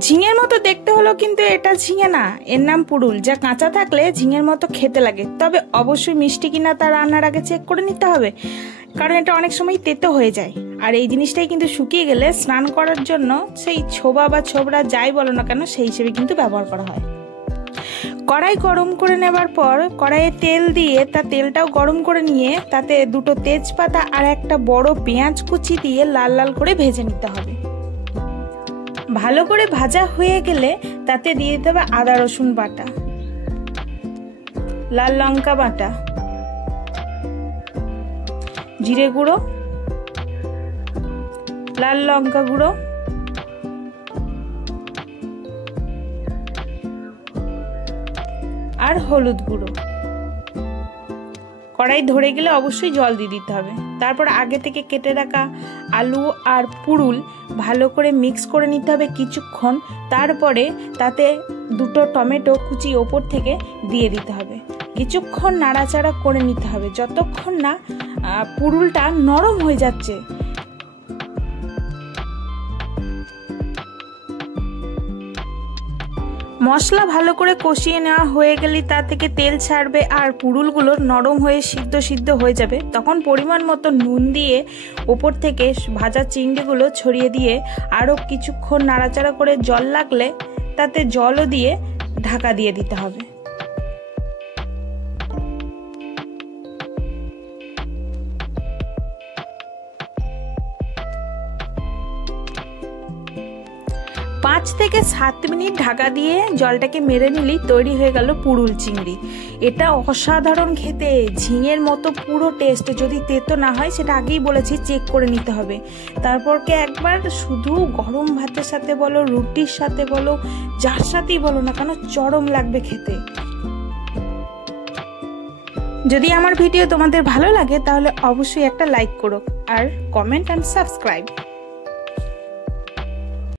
ঝিঙের মতো দেখতে হলো, কিন্তু এটা ঝিঙে না, এর নাম পুরুল, যা কাঁচা থাকলে ঝিঙের মতো খেতে লাগে। তবে অবশ্যই মিষ্টি কিনা তা রান্নার আগে চেক করে নিতে হবে, কারণ এটা অনেক সময় তেতো হয়ে যায়। আর এই জিনিসটাই কিন্তু শুকিয়ে গেলে স্নান করার জন্য সেই ছোবা বা ছোবড়া যাই বলো না কেন সেই হিসেবে কিন্তু ব্যবহার করা হয়। কড়াই গরম করে নেবার পর কড়াইয়ে তেল দিয়ে তেলটাও গরম করে নিয়ে তাতে দুটো তেজপাতা আর একটা বড় পেঁয়াজ কুচি দিয়ে লাল লাল করে ভেজে নিতে হবে। ভালো করে ভাজা হয়ে গেলে তাতে দিয়ে দিতে হবে আদা রসুন বাটা, লাল লঙ্কা বাটা, জিরে গুঁড়ো, লাল লঙ্কা গুঁড়ো, আর হলুদ গুঁড়ো। কড়াই ধরে গেলে অবশ্যই জল দিয়ে দিতে হবে। তারপর আগে থেকে কেটে রাখা আলু আর পুরুল ভালো করে মিক্স করে নিতে হবে কিছুক্ষণ। তারপরে তাতে দুটো টমেটো কুচি ওপর থেকে দিয়ে দিতে হবে। কিছুক্ষণ নাড়াচাড়া করে নিতে হবে যতক্ষণ না পুরুলটা নরম হয়ে যাচ্ছে। মশলা ভালো করে কষিয়ে নেওয়া হয়ে গেলে তা থেকে তেল ছাড়বে আর পুরুলগুলো নরম হয়ে সিদ্ধ হয়ে যাবে। তখন পরিমাণ মতো নুন দিয়ে ওপর থেকে ভাজা চিংড়িগুলো ছড়িয়ে দিয়ে আরও কিছুক্ষণ নাড়াচাড়া করে জল লাগলে তাতে জলও দিয়ে ঢাকা দিয়ে দিতে হবে। পাঁচ থেকে 7 মিনিট ঢাকা দিয়ে জলটাকে মেরে নিলেই তৈরি হয়ে গেল পুরুল চিংড়ি। এটা অসাধারণ খেতে, ঝিঙের মতো পুরো টেস্ট। যদি তেতো না হয় সেটা আগেই বলেছি, চেক করে নিতে হবে। তারপরকে একবার শুধু গরম ভাতের সাথে বলো, রুটির সাথে বলো, যার সাথেই বলো না কেন চরম লাগবে খেতে। যদি আমার ভিডিও তোমাদের ভালো লাগে তাহলে অবশ্যই একটা লাইক করো আর কমেন্ট অ্যান্ড সাবস্ক্রাইব।